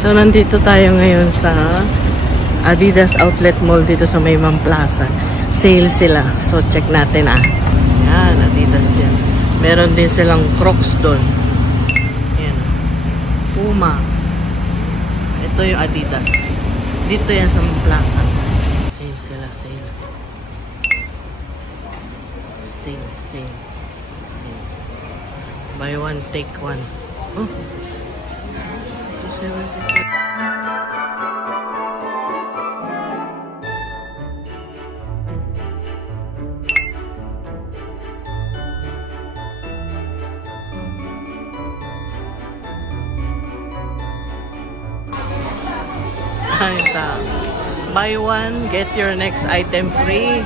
So, nandito tayo ngayon sa Adidas Outlet Mall dito sa Mayman Plaza. Sale sila. So, check natin Yan, Adidas yan. Meron din silang Crocs doon. Yan. Puma. Ito yung Adidas. Dito yan sa Plaza. Sale sila, sale. Sale, sale. Sale. Buy one, take one. Oh. Buy one, get your next item free.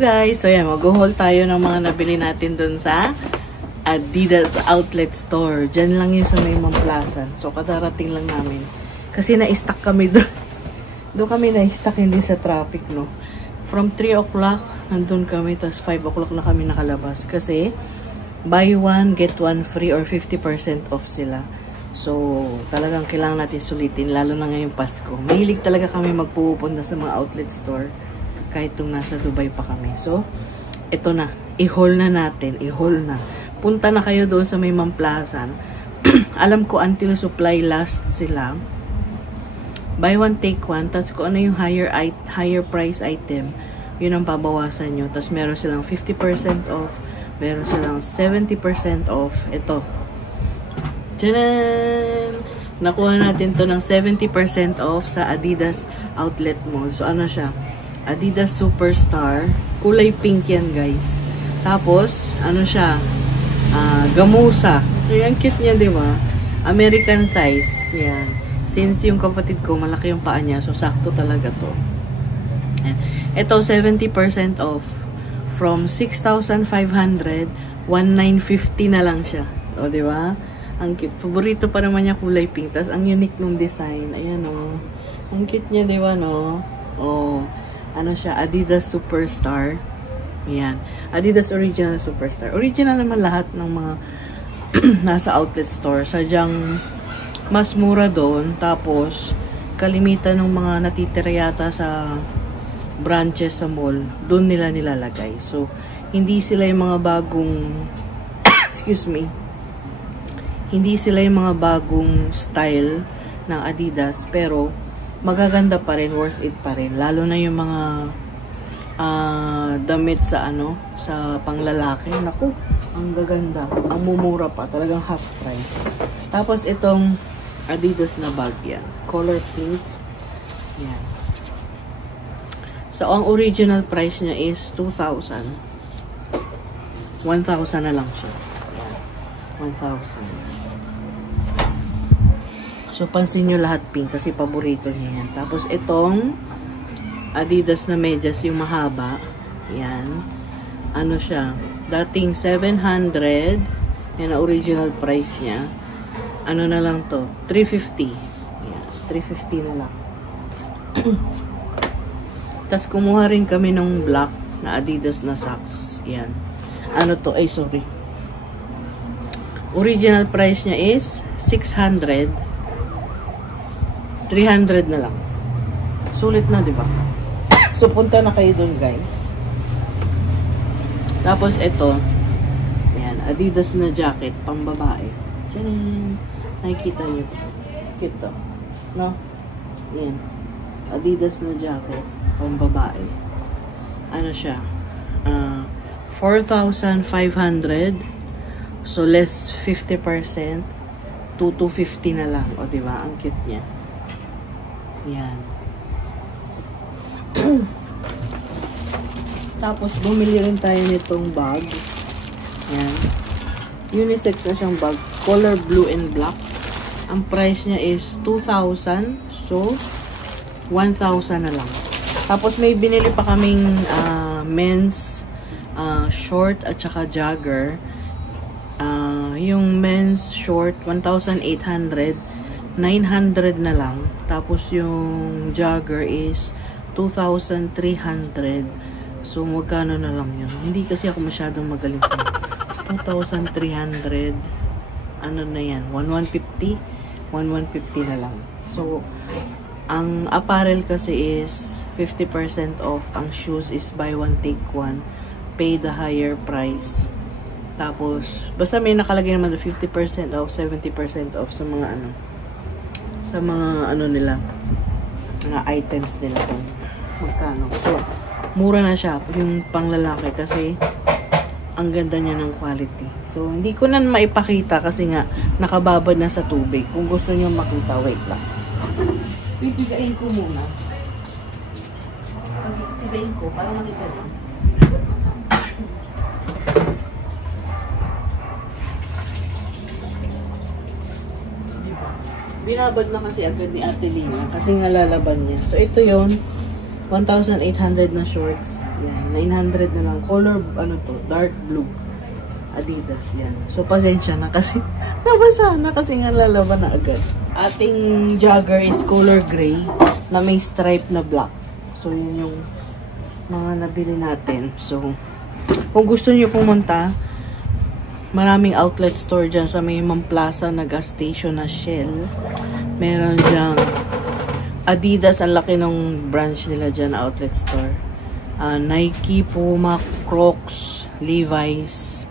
guys! So yan, mag-haul tayo ng mga nabili natin dun sa Adidas Outlet Store. Diyan lang yun sa may Mamplasan. So kadarating lang namin. Kasi na-stuck kami doon. Doon kami na-stuck, hindi sa traffic, no? From 3 o'clock, nandun kami. Tapos 5 o'clock na kami nakalabas. Kasi buy one, get one free or 50% off sila. So, talagang kailangan natin sulitin, lalo na ngayong Pasko. Mahilig talaga kami magpupunta sa mga outlet store kahit nung nasa Dubai pa kami. So, ito na. I-haul na natin. I-haul na. Punta na kayo doon sa may Mamplasan. Alam ko until supply last sila. Buy one, take one. Tapos kung ano yung higher price item, yun ang babawasan nyo. Tapos meron silang 50% off. Meron silang 70% off. Ito. Tchanan! Nakuha natin to ng 70% off sa Adidas Outlet Mall. So, ano siya? Adidas Superstar. Kulay pink yan, guys. Tapos, ano siya? Gamusa. So, yung cute niya, di ba? American size. Yan. Since yung kapatid ko, malaki yung paa niya. So, sakto talaga to. And, ito, 70% off. From 6,500, 1,950 na lang siya. O, di ba? Ang cute. Paborito pa naman niya kulay pink. Tapos, ang unique nung design. Ayan, o. Ang cute niya, di ba, no? O, ano siya? Adidas Superstar. Ayan. Adidas Original Superstar. Original naman lahat ng mga nasa outlet store. Sadyang mas mura doon. Tapos, kalimitan ng mga natitira yata sa branches sa mall, doon nila nilalagay. So, hindi sila yung mga bagong excuse me. Hindi sila yung mga bagong style ng Adidas, pero magaganda pa rin, worth it pa rin. Lalo na yung mga damit sa sa panglalaki. Naku, ang gaganda. Ang mumura pa. Talagang half price. Tapos itong Adidas na bag yan. Color pink. Yan. So, ang original price niya is 2,000. 1,000 na lang siya. Yan. 1,000. So, pansin nyo lahat pink kasi paborito niya yan. Tapos, itong Adidas na medyas, yung mahaba. Yan. Ano siya? Dating 700. Yan ang original price niya. Ano na lang to? 350. Yan. 350 na lang. Tapos, kumuha rin kami ng black na Adidas na socks. Yan. Ano to? Ay, sorry. Original price niya is 600. 300 na lang. Sulit na, di ba? So, punta na kayo dun, guys. Tapos, ito. Ayan, Adidas na jacket, pang babae. Tchanan! Nakikita nyo. Cute to. No? Ayan. Adidas na jacket, pang babae. Ano siya? 4,500. So, less 50%. 2,250 na lang. O, diba? Ang cute niya. Yan. Tapos, bumili rin tayo nitong bag. Yan. Unisex na siyang bag. Color blue and black. Ang price niya is 2,000. So, 1,000 na lang. Tapos, may binili pa kaming men's short at saka jogger. Yung men's short, 1,800. 900 na lang. Tapos, yung jogger is 2,300. So, magkano na lang yun? Hindi kasi ako masyadong magaling sa 2,300. Ano na yan? 1,150? 1,150 na lang. So, ang apparel kasi is 50% off. Ang shoes is buy one, take one. Pay the higher price. Tapos, basta may nakalagay naman 50% off, 70% off sa mga sa mga nila, mga items nila kung magkano. So, mura na siya yung panglalaki kasi ang ganda niya ng quality. So, hindi ko na maipakita kasi nga nakababad na sa tubig. Kung gusto niyo makita, wait lang. Pipigain ko muna. Pipigain ko para makita lang. Binabad na kasi agad ni Ate Lina kasi nga lalaban niya. So, ito yon 1,800 na shorts. Yan, 900 na lang. Color, ano to, dark blue. Adidas, yan. So, pasensya na kasi nabasa na kasi nga lalaban na agad. Ating jogger is color gray na may stripe na black. So, yun yung mga nabili natin. So, kung gusto niyo pumunta, maraming outlet store dyan sa may Plaza na gas station na Shell. Meron dyan Adidas, ang laki ng branch nila dyan, outlet store. Nike, Puma, Crocs, Levi's.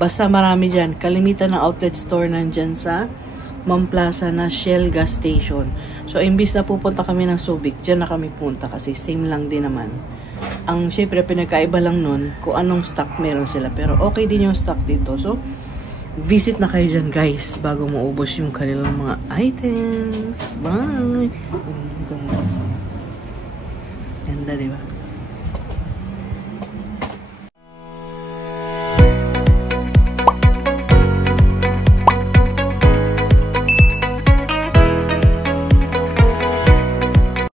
Basta marami dyan. Kalimitan ng outlet store nandyan sa Plaza na Shell gas station. So, imbis na pupunta kami ng Subic, dyan na kami punta kasi same lang din naman. Ang syempre, pinagkaiba lang nun kung anong stock meron sila. Pero okay din yung stock dito. So, visit na kayo dyan guys bago maubos yung kanilang mga items. Bye! Ganda, diba?